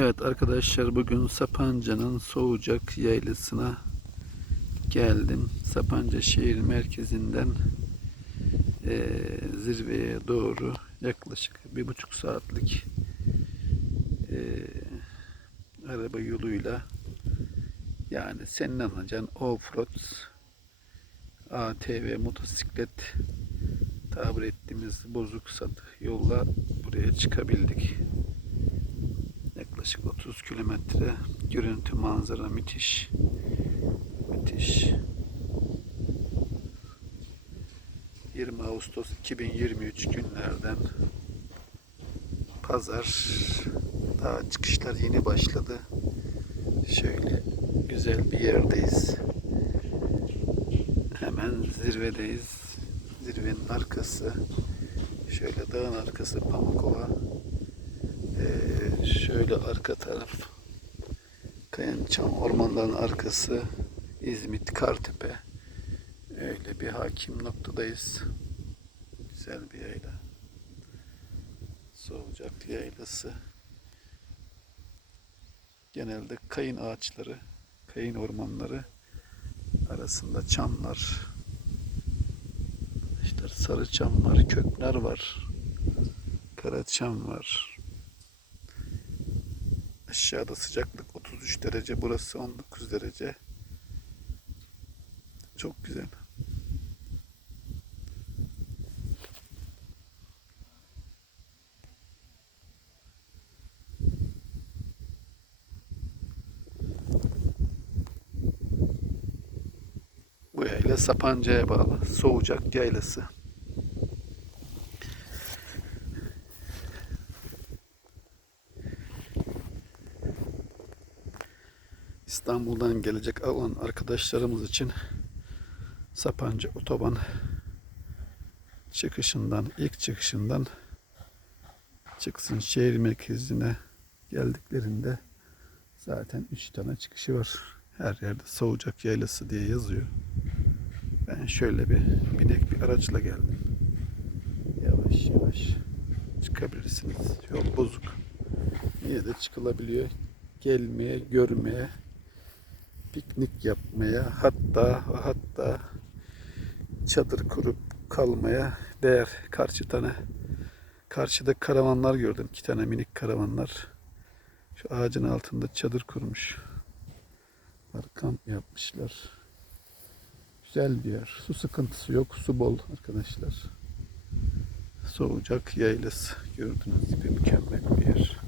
Evet arkadaşlar bugün Sapanca'nın Soğucak yaylasına geldim. Sapanca şehir merkezinden eee, zirveye doğru yaklaşık bir buçuk saatlik eee, araba yoluyla yani senin anlayacağın offroad ATV motosiklet tabir ettiğimiz bozuk sadı yolla buraya çıkabildik. Yaklaşık 30 kilometre. Görüntü manzara müthiş. Müthiş. 20 Ağustos 2023 günlerden pazar daha çıkışlar yeni başladı. Şöyle güzel bir yerdeyiz. Hemen zirvedeyiz. Zirvenin arkası şöyle dağın arkası Pamukova. Ee, şöyle arka taraf. Kayançam ormanların arkası İzmit Kartepe. Öyle bir hakim noktadayız. Güzel bir yayla. Soğucak yaylası. Genelde kayın ağaçları kayın ormanları arasında çamlar işte sarı çam var kökler var karaçam var Aşağıda sıcaklık 33 derece, burası 19 derece. Çok güzel. Bu yayla Sapanca'ya bağlı. Soğucak yaylası. İstanbul'dan gelecek olan arkadaşlarımız için Sapanca Otoban çıkışından, ilk çıkışından çıksın şehir merkezine geldiklerinde zaten 3 tane çıkışı var. Her yerde Soğucak Yaylası diye yazıyor. Ben şöyle bir binek bir araçla geldim. Yavaş yavaş çıkabilirsiniz. Yol bozuk. Yine de çıkılabiliyor. Gelmeye, görmeye, piknik yapmaya hatta hatta çadır kurup kalmaya değer. Karşı tane karşıda karavanlar gördüm. iki tane minik karavanlar. Şu ağacın altında çadır kurmuş. Kamp yapmışlar. Güzel bir yer. Su sıkıntısı yok. Su bol arkadaşlar. Soğucak yaylası. Gördüğünüz gibi mükemmel bir yer.